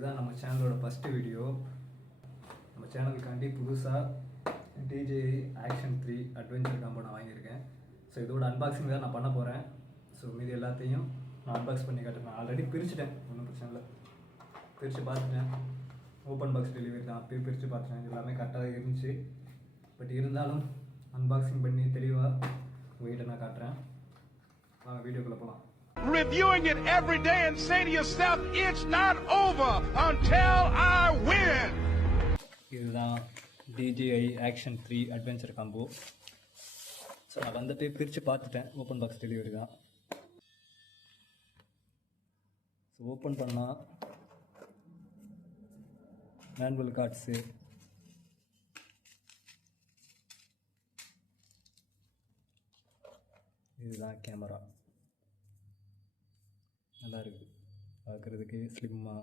இதுதான் நம்ம சேனலோட ஃபஸ்ட்டு வீடியோ. நம்ம சேனலுக்காண்டி புதுசாக DJI Action 3 அட்வென்ச்சர் காம்போ நான் வாங்கியிருக்கேன். ஸோ இதோட அன்பாக்சிங் தான் நான் பண்ண போகிறேன். ஸோ மீதி எல்லாத்தையும் நான் அன்பாக்ஸ் பண்ணி காட்டுறேன். ஆல்ரெடி பிரிச்சுட்டேன், ஒன்றும் பிரச்சனை இல்லை. பிரித்து பார்த்துட்டேன். ஓப்பன் பாக்ஸ் டெலிவரி தான், அப்பயும் பிரித்து பார்த்துட்டேன். எல்லாமே கரெக்டாக இருந்துச்சு. பட் இருந்தாலும் அன்பாக்சிங் பண்ணி தெளிவாக உங்கள்கிட்ட நான் காட்டுறேன். வாங்க வீடியோக்குள்ளே போகலாம். Reviewing it every day and say to yourself, it's not over until I win. இதுதான் DJI Action 3 adventure combo. So நான் வந்தப்பே பிரித்து பார்த்துட்டேன். ஓப்பன் பாக்ஸ் டெலிவரி தான். ஸோ ஓப்பன் பண்ணால் மேனுவல் கார்ட்ஸு, இதுதான் கேமரா. நல்லா இருக்குது பார்க்குறதுக்கு, ஸ்லிம்மாக.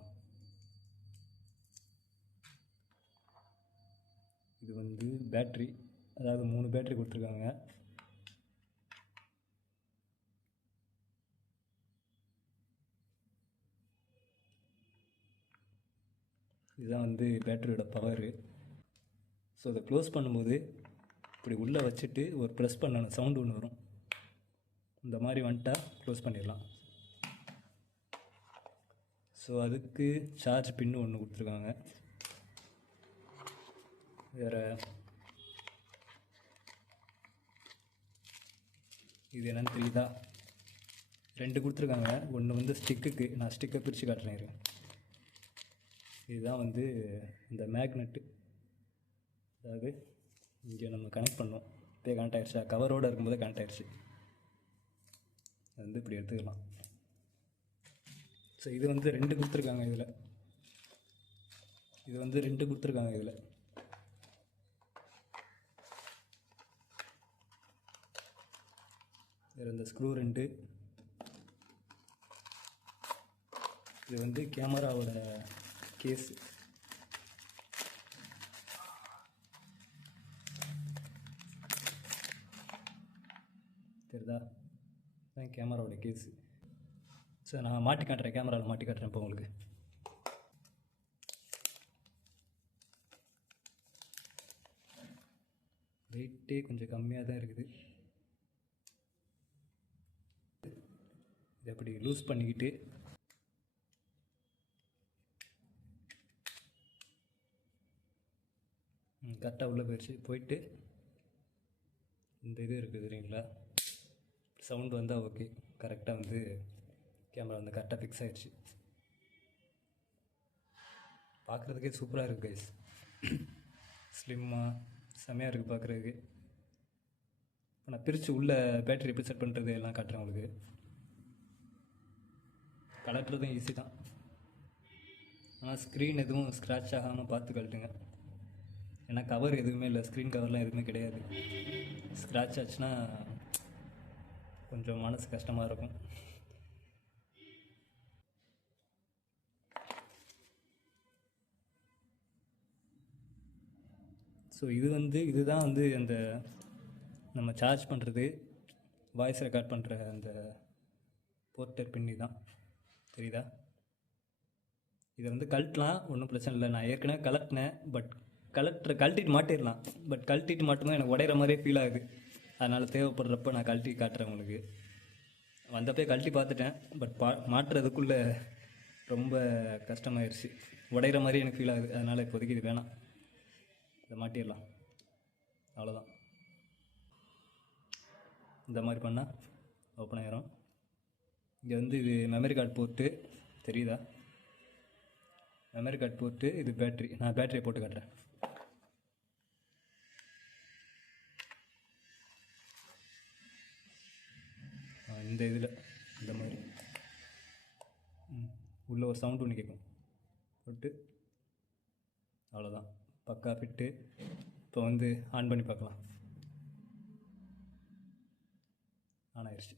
இது வந்து பேட்ரி, அதாவது 3 பேட்ரி கொடுத்துருக்காங்க. இதுதான் வந்து பேட்டரியோட பவரு. ஸோ இதை க்ளோஸ் பண்ணும்போது இப்படி உள்ளே வச்சுட்டு ஒரு ப்ரெஸ் பண்ணணும், சவுண்டு ஒன்று வரும். இந்த மாதிரி வந்துட்டா க்ளோஸ் பண்ணிடலாம். ஸோ அதுக்கு சார்ஜ் பின்னு ஒன்று கொடுத்துருக்காங்க. வேறு இது என்னன்னு தெரியுதா? 2 கொடுத்துருக்காங்க. ஒன்று வந்து ஸ்டிக்குக்கு, நான் ஸ்டிக்கை பிரித்து காட்டுறேன். இதுதான் வந்து இந்த மேக்னெட்டு, அதாவது இங்கே நம்ம கனெக்ட் பண்ணோம். இப்போ கனெக்ட் ஆகிடுச்சா? கவரோடு இருக்கும்போது கனெக்ட் ஆகிடுச்சு. அது வந்து இப்படி எடுத்துக்கலாம். ஸோ இது வந்து 2 கொடுத்துருக்காங்க இதில். இது வந்து 2 கொடுத்துருக்காங்க இதில். வேறு இந்த ஸ்க்ரூ 2. இது வந்து கேமராவோட கேஸு. தெரியுதா? தான் கேமராவோட கேஸு. ஸோ நான் மாட்டி காட்டுறேன், கேமராவில் மாட்டி காட்டுறேன் இப்போ உங்களுக்கு. வெயிட்டே கொஞ்சம் கம்மியாக தான் இருக்குது. இதை அப்படி லூஸ் பண்ணிக்கிட்டு கரெக்டாக உள்ளே போயிட்டு இந்த இது இருக்குது தெரியுங்களா? சவுண்டு வந்தால் ஓகே. கரெக்டாக வந்து கேமரா வந்து கரெக்டாக ஃபிக்ஸ் ஆகிடுச்சு. பார்க்குறதுக்கே சூப்பராக இருக்குது கைஸ். ஸ்லிம்மாக செம்மையாக இருக்குது பார்க்குறதுக்கு. இப்போ நான் பிரித்து உள்ள பேட்டரி எப்படி செட் பண்ணுறது எல்லாம் காட்டுறேன் உங்களுக்கு. கலட்டுறதும் ஈஸி தான். ஆனால் ஸ்க்ரீன் எதுவும் ஸ்க்ராட்ச் ஆகாமல் பார்த்து கழட்டுங்க. ஏன்னா கவர் எதுவுமே இல்லை, ஸ்க்ரீன் கவர்லாம் எதுவுமே கிடையாது. ஸ்க்ராட்ச் ஆச்சுன்னா கொஞ்சம் மனசு கஷ்டமாக இருக்கும். ஸோ இது வந்து இதுதான் வந்து அந்த நம்ம சார்ஜ் பண்ணுறது, வாய்ஸ் ரெக்கார்ட் பண்ணுற அந்த போர்ட்டர் பின்னி தான். தெரியுதா? இதை வந்து கழட்டலாம், ஒன்றும் பிரச்சனை இல்லை. நான் ஏற்கனவே கலட்டினேன். பட் கழட்டிட்டு மாட்டிடலாம். பட் கழட்டிட்டு மட்டும்தான் எனக்கு உடையிற மாதிரியே ஃபீல் ஆகுது. அதனால் தேவைப்படுறப்ப நான் கழட்டி காட்டுறேன் உங்களுக்கு. வந்தப்பே கழட்டி பார்த்துட்டேன். பட் மாட்டுறதுக்குள்ளே ரொம்ப கஷ்டமாயிருச்சு. உடையிற மாதிரி எனக்கு ஃபீல் ஆகுது. அதனால் இப்போதைக்கு இது வேணாம், இதை மாட்டிடலாம். அவ்வளோதான். இந்த மாதிரி பண்ணால் ஓப்பன் ஆகிரும். இங்கே வந்து இது மெமரி கார்டு போட்டு, தெரியுதா? மெமரி கார்டு போட்டு இது பேட்ரி. நான் பேட்டரியை போட்டு காட்டுறேன். இந்த இதில் இந்த மாதிரி உள்ளே ஒரு சவுண்டு ஒன்று கேட்கும். போட்டு அவ்வளோதான், பக்கா ஃபிட்டு. இப்போ வந்து ஆன் பண்ணி பார்க்கலாம். ஆன் ஆயிடுச்சு.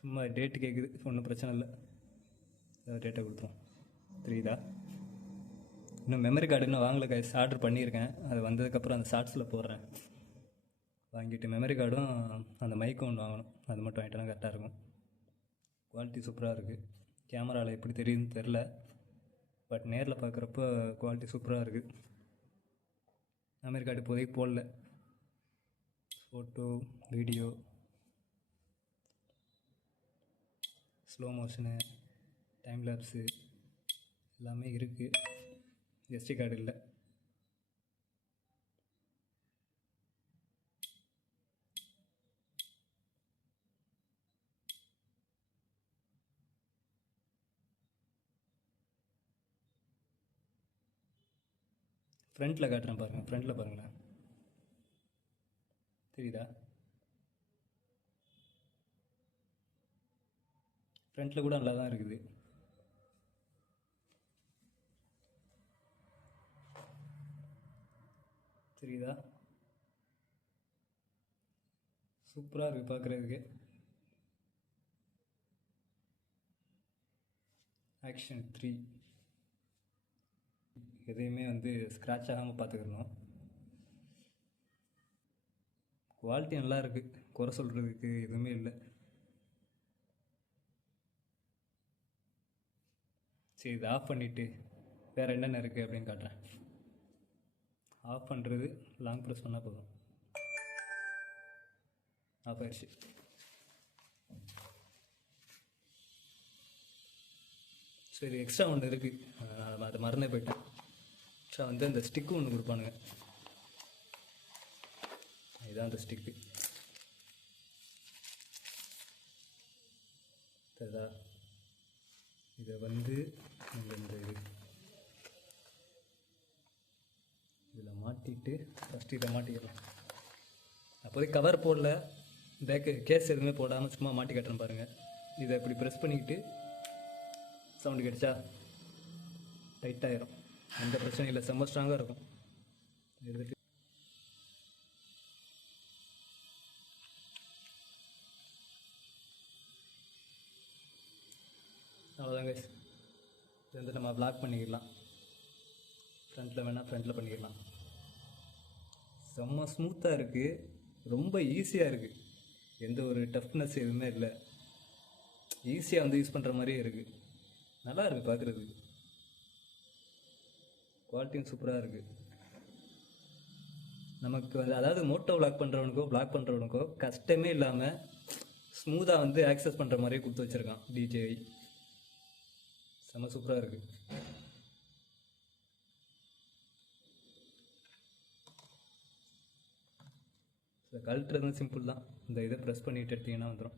சும்மா டேட்டு கேட்குது, ஒன்றும் பிரச்சனை இல்லை. டேட்டை கொடுத்துரும். தெரியுதா? இன்னும் மெமரி கார்டு இன்னும் வாங்கலை கைஸ். ஆர்டர் பண்ணியிருக்கேன். அது வந்ததுக்கப்புறம் அந்த ஷார்ட்ஸில் போடுறேன். வாங்கிட்டு மெமரி கார்டும் அந்த மைக்கும் ஒன்று வாங்கணும். அது மட்டும் வாங்கிட்டோன்னா கரெக்டாக இருக்கும். குவாலிட்டி சூப்பராக இருக்குது. கேமராவில் எப்படி தெரியுதுன்னு தெரில, பட் நேரில் பார்க்குறப்ப குவாலிட்டி சூப்பராக இருக்குது. மெமரி கார்டு இப்போதைக்கு போடல. Photo, video, slow மோஷனு, time lapse எல்லாமே இருக்குது. எஸ்டி கார்டு இல்லை. ஃப்ரண்ட்டில் காட்டுறேன் பாருங்கள். ஃப்ரண்ட்டில் பாருங்களேன், தெரியுதா? ஃப்ரண்ட்டில் கூட நல்லா தான் இருக்குது. தெரியுதா? சூப்பராக இருக்குது பார்க்குறதுக்கு. ஆக்ஷன் 3 எதையுமே வந்து ஸ்க்ராட்ச் ஆகாமல் பார்த்துக்கணும். குவாலிட்டி நல்லா இருக்குது, குறை சொல்கிறதுக்கு எதுவுமே இல்லை. சரி, இது ஆஃப் பண்ணிவிட்டு வேறு என்னென்ன இருக்குது அப்படின்னு காட்டுறேன். ஆஃப் பண்ணுறது லாங் ப்ரெஸ் பண்ணால் போதும், ஆஃப் ஆயிடுச்சு. ஸோ இது எக்ஸ்ட்ரா ஒன்று இருக்குது, அதை மறந்தே போயிட்டேன். எக்ஸ்ட்ரா வந்து அந்த ஸ்டிக்கு ஒன்று கொடுப்பானுங்க. இதுதான் அந்த ஸ்டிக்கு. சரிதா? இதை வந்து இந்த இதில் மாட்டிட்டு ஃபஸ்ட்டு இதை மாட்டிக்கலாம். அப்போதைக்கு கவர் போடல, பேக்கு கேஸ் எதுவுமே போடாமல் சும்மா மாட்டி கட்டுறேன் பாருங்கள். இதை இப்படி ப்ரெஸ் பண்ணிக்கிட்டு சவுண்டு கிடச்சா டைட்டாகிடும். எந்த பிரச்சனையும் இல்லை, செம்ம ஸ்ட்ராங்காக இருக்கும். எடுத்துகிட்டு அவ்வளோதாங்க. இது வந்து நம்ம ப்ளாக் பண்ணிக்கலாம். ஃப்ரண்ட்டில் வேணால் ஃப்ரண்ட்டில் பண்ணிக்கலாம். செம்ம ஸ்மூத்தாக இருக்குது, ரொம்ப ஈஸியாக இருக்குது. எந்த ஒரு டஃப்னஸ் எதுவுமே இல்லை. ஈஸியாக வந்து யூஸ் பண்ணுற மாதிரியே இருக்குது. நல்லா இருக்குது பார்க்குறதுக்கு. குவாலிட்டியும் சூப்பராக இருக்குது. நமக்கு வந்து அதாவது மோட்டோ வ்ளாக் பண்ணுறவனுக்கோ கஷ்டமே இல்லாமல் ஸ்மூத்தாக வந்து ஆக்சஸ் பண்ணுற மாதிரியே கொடுத்து வச்சுருக்கான் DJI. செம்ம சூப்பராக இருக்குது. இதை கழட்டுறது சிம்பிள் தான். இந்த இதை ப்ரெஸ் பண்ணிட்டு எடுத்திங்கன்னா வந்துடும்.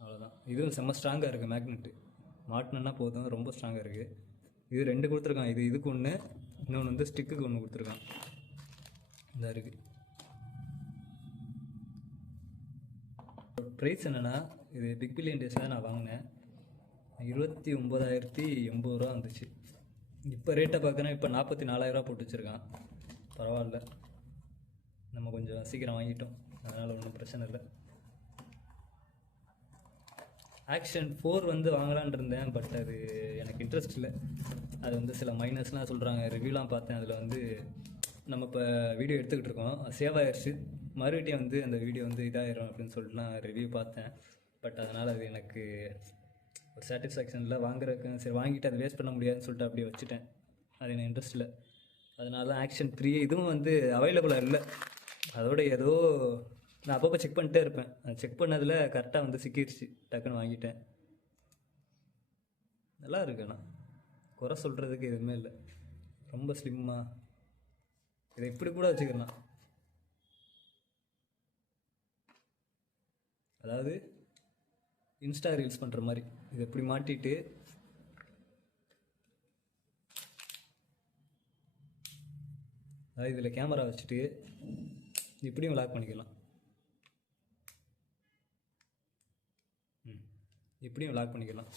அவ்வளோதான். இதுவும் செம்ம ஸ்ட்ராங்காக இருக்குது. மேக்னெட்டு மாட்டினா போதும், ரொம்ப ஸ்ட்ராங்காக இருக்குது. இது 2 கொடுத்துருக்கான். இதுக்கு ஒன்று, இன்னொன்று வந்து ஸ்டிக்குக்கு ஒன்று கொடுத்துருக்கான். இந்த இருக்குது. ப்ரைஸ் என்னென்னா, இது பிக் பில்லியன் டேஸில் நான் வாங்கினேன். 29,080 ரூபா வந்துச்சு. இப்போ ரேட்டை பார்க்குறேன், இப்போ 44,000 போட்டு வச்சுருக்கான். பரவாயில்ல, நம்ம கொஞ்சம் சீக்கிரம் வாங்கிட்டோம், அதனால் ஒன்றும் பிரச்சனை இல்லை. ஆக்ஷன் 4 வந்து வாங்கலான் இருந்தேன், பட் அது எனக்கு இன்ட்ரெஸ்ட் இல்லை. அது வந்து சில மைனஸ்லாம் சொல்கிறாங்க. ரிவ்யூலாம் பார்த்தேன், அதில் வந்து நம்ம இப்போ வீடியோ எடுத்துக்கிட்டு இருக்கோம், சேவ் ஆயிடுச்சு. மறுபடியும் வந்து அந்த வீடியோ வந்து இதாகிடும் அப்படின்னு சொல்லிட்டுலாம் ரிவ்யூ பார்த்தேன். பட் அதனால் அது எனக்கு ஒரு சாட்டிஸ்ஃபேக்ஷனில் வாங்குறதுக்கு சரி வாங்கிட்டு அதை வேஸ்ட் பண்ண முடியாதுன்னு சொல்லிட்டு அப்படியே வச்சுட்டேன். அது எனக்கு இன்ட்ரெஸ்ட் இல்லை. அதனால ஆக்ஷன் 3 இதுவும் வந்து அவைலபிளாக இல்லை. அதோட ஏதோ நான் அப்பப்போ செக் பண்ணிட்டே இருப்பேன். செக் பண்ணதில் கரெக்டாக வந்து சிக்கிடுச்சு, டக்குன்னு வாங்கிட்டேன். நல்லா இருக்கு, ஆனால் குறை சொல்கிறதுக்கு எதுவுமே இல்லை. ரொம்ப ஸ்லிம்மாக இதை இப்படி கூட வச்சுக்கலாம். அதாவது இன்ஸ்டா ரீல்ஸ் பண்ணுற மாதிரி இதை இப்படி மாட்டிட்டு அதாவது இதில் கேமரா வச்சுட்டு இப்படியும் லாக் பண்ணிக்கலாம். இப்படியும் லாக் பண்ணிக்கலாம்.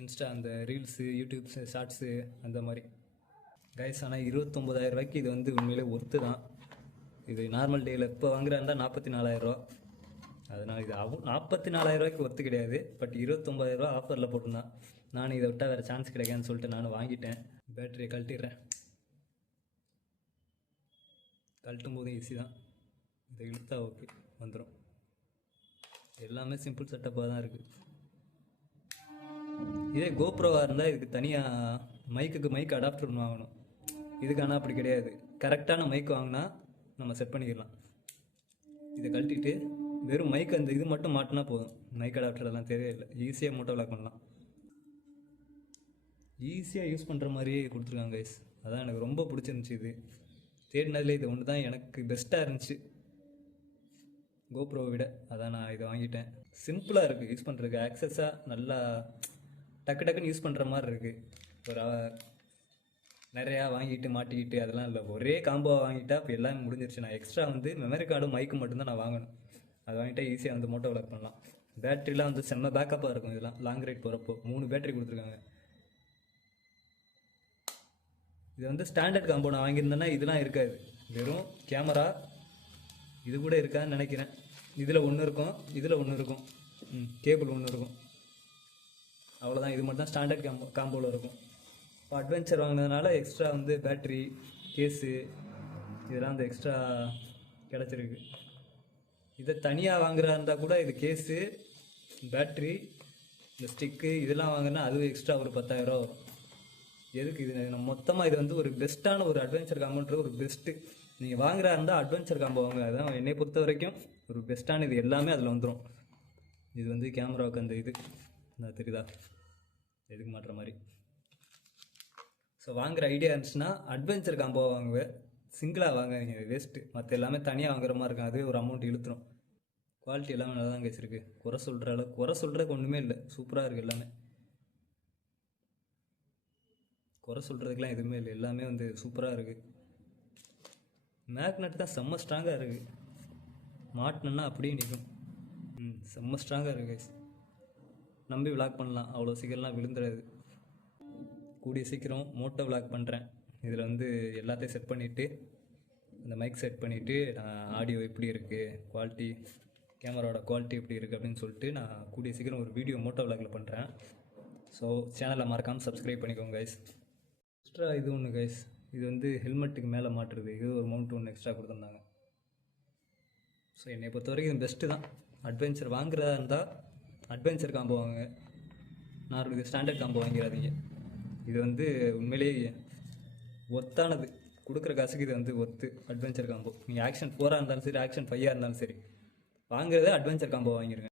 இன்ஸ்டா அந்த ரீல்ஸு, யூடியூப்ஸ், ஷார்ட்ஸு அந்த மாதிரி கைஸ். ஆனால் 29,000 ரூபாய்க்கு இது வந்து உண்மையிலே ஒர்த்து தான். இது நார்மல் டேயில் இப்போ வாங்குறாருந்தா 44,000 ரூபா. அதனால் இது 44,000 ரூபாய்க்கு ஒர்த்து கிடையாது. பட் 29,000 ரூபா ஆஃபரில் போட்டுருந்தான். நானும் இதை விட்டால் வேறு சான்ஸ் கிடைக்காதுன்னு சொல்லிட்டு நானும் வாங்கிட்டேன். பேட்டரியை கழட்டிடுறேன். கழட்டும் போதும் ஈஸி தான். இதை இழுத்தா ஓகே வந்துடும். எல்லாமே சிம்பிள் செட்டப்பாக தான் இருக்குது. இதே கோப்ரோவாக இருந்தால் இதுக்கு தனியாக மைக் அடாப்டர் ஒன்று வாங்கணும். இதுக்கு ஆனால் அப்படி கிடையாது. கரெக்டான மைக் வாங்கினா நம்ம செட் பண்ணிக்கலாம். இதை கழட்டிட்டு வெறும் மைக் அந்த இது மட்டும் மாட்டினா போதும். மைக் அடாப்டர் எல்லாம் தேவையில்லை. ஈஸியாக மோட்டோ விளாக் பண்ணலாம். ஈஸியாக யூஸ் பண்ணுற மாதிரியே கொடுத்துருக்காங்க கைஸ். அதான் எனக்கு ரொம்ப பிடிச்சிருந்துச்சி. இது தேடினதுல இது ஒன்று தான் எனக்கு பெஸ்ட்டாக இருந்துச்சு கோப்ரோவை விட. அதான் நான் இதை வாங்கிட்டேன். சிம்பிளாக இருக்குது யூஸ் பண்ணுறதுக்கு. ஆக்சஸாக நல்லா டக்கு டக்குன்னு யூஸ் பண்ணுற மாதிரி இருக்குது. ஒரு நிறையா வாங்கிட்டு மாட்டிக்கிட்டு அதெல்லாம் இல்லை. ஒரே காம்போவாக வாங்கிட்டா இப்போ எல்லாமே முடிஞ்சிருச்சு. நான் எக்ஸ்ட்ரா வந்து மெமரி கார்டும் மைக்கும் மட்டும்தான் நான் வாங்கணும். அது வாங்கிட்டா ஈஸியாக வந்து மோட்டோ விளாக் பண்ணலாம். பேட்டரிலாம் வந்து செம்ம பேக்கப்பாக இருக்கும். இதெல்லாம் லாங் ரைட் போகிறப்போ 3 பேட்டரி கொடுத்துருக்காங்க. இது வந்து ஸ்டாண்டர்ட் காம்போ நான் வாங்கியிருந்தேன்னா இதெல்லாம் இருக்காது. வெறும் கேமரா இது கூட இருக்காதுன்னு நினைக்கிறேன். இதில் ஒன்று இருக்கும், இதில் ஒன்று இருக்கும், கேபிள் ஒன்று இருக்கும், அவ்வளோதான். இது மட்டும் தான் ஸ்டாண்டர்ட் காம்போவில் இருக்கும். இப்போ அட்வென்ச்சர் வாங்கினதுனால எக்ஸ்ட்ரா வந்து பேட்ரி கேஸு இதெல்லாம் வந்து எக்ஸ்ட்ரா கிடச்சிருக்கு. இதை தனியாக வாங்குறதா இருந்தால் கூட இது கேஸு பேட்ரி இந்த ஸ்டிக்கு இதெல்லாம் வாங்கினா அது எக்ஸ்ட்ரா ஒரு 10,000 வரும். எதுக்கு இது நம்ம மொத்தமாக இது வந்து ஒரு பெஸ்ட்டான ஒரு அட்வென்ச்சர் காம்போன்ற ஒரு பெஸ்ட்டு. நீங்கள் வாங்குறா இருந்தால் அட்வென்ச்சர் காம்போ வாங்க. அதான் என்னை பொறுத்த வரைக்கும் ஒரு பெஸ்ட்டான இது எல்லாமே அதில் வந்துடும். இது வந்து கேமராவுக்கு அந்த இது தெரியுதா எதுக்கு மாட்டுற மாதிரி. ஸோ வாங்குகிற ஐடியா இருந்துச்சுன்னா அட்வென்ச்சர் காம்போ வாங்குவேன். சிங்கிளாக வாங்குவீங்க வேஸ்ட்டு. மற்ற எல்லாமே தனியாக வாங்குற மாதிரி இருக்கும். அதுவே ஒரு அமௌண்ட் இழுத்துரும். குவாலிட்டி எல்லாமே நல்லா தான் கேச்சிருக்கு. குறை சொல்கிறதுக்கு ஒன்றுமே இல்லை. சூப்பராக இருக்குது எல்லாமே. குறை சொல்கிறதுக்கெலாம் எதுவுமே இல்லை. எல்லாமே வந்து சூப்பராக இருக்குது. மேக்னெட் தான் செம்ம ஸ்ட்ராங்காக இருக்குது. மாட்டினோன்னா அப்படியே நிற்கும். செம்ம ஸ்ட்ராங்காக இருக்குது. நம்பி விளாக் பண்ணலாம். அவ்வளோ சீக்கிரம்லாம் விழுந்துடாது. கூடிய சீக்கிரம் மோட்டோ விளாக் பண்ணுறேன். இதில் வந்து எல்லாத்தையும் செட் பண்ணிவிட்டு அந்த மைக் செட் பண்ணிவிட்டு நான் ஆடியோ எப்படி இருக்குது குவாலிட்டி கேமராவோட குவாலிட்டி எப்படி இருக்குது அப்படின்னு சொல்லிட்டு நான் கூடிய சீக்கிரம் ஒரு வீடியோ மோட்டோ விளாகில் பண்ணுறேன். ஸோ சேனலை மறக்காமல் சப்ஸ்கிரைப் பண்ணிக்கோங்க கைஸ். எக்ஸ்ட்ரா இது ஒன்று கைஸ், இது வந்து ஹெல்மெட்டுக்கு மேலே மாட்டுறது. இது ஒரு மவுண்ட் ஒன்று எக்ஸ்ட்ரா கொடுத்துருந்தாங்க. ஸோ என்னை பொறுத்த வரைக்கும் இது பெஸ்ட்டு தான். அட்வென்ச்சர் வாங்குறதா இருந்தால் அட்வென்ச்சர் காம்போ வாங்க. நான் இது ஸ்டாண்டர்ட் காம்போ வாங்கிறாதீங்க. இது வந்து உண்மையிலேயே ஒத்தானது. கொடுக்குற காசுக்கு இது வந்து ஒத்து அட்வென்ச்சர் காம்போ. நீங்கள் ஆக்ஷன் 4 இருந்தாலும் சரி, ஆக்ஷன் 5 இருந்தாலும் சரி, வாங்குறதே அட்வென்ச்சர் காம்போ வாங்கிடுங்க.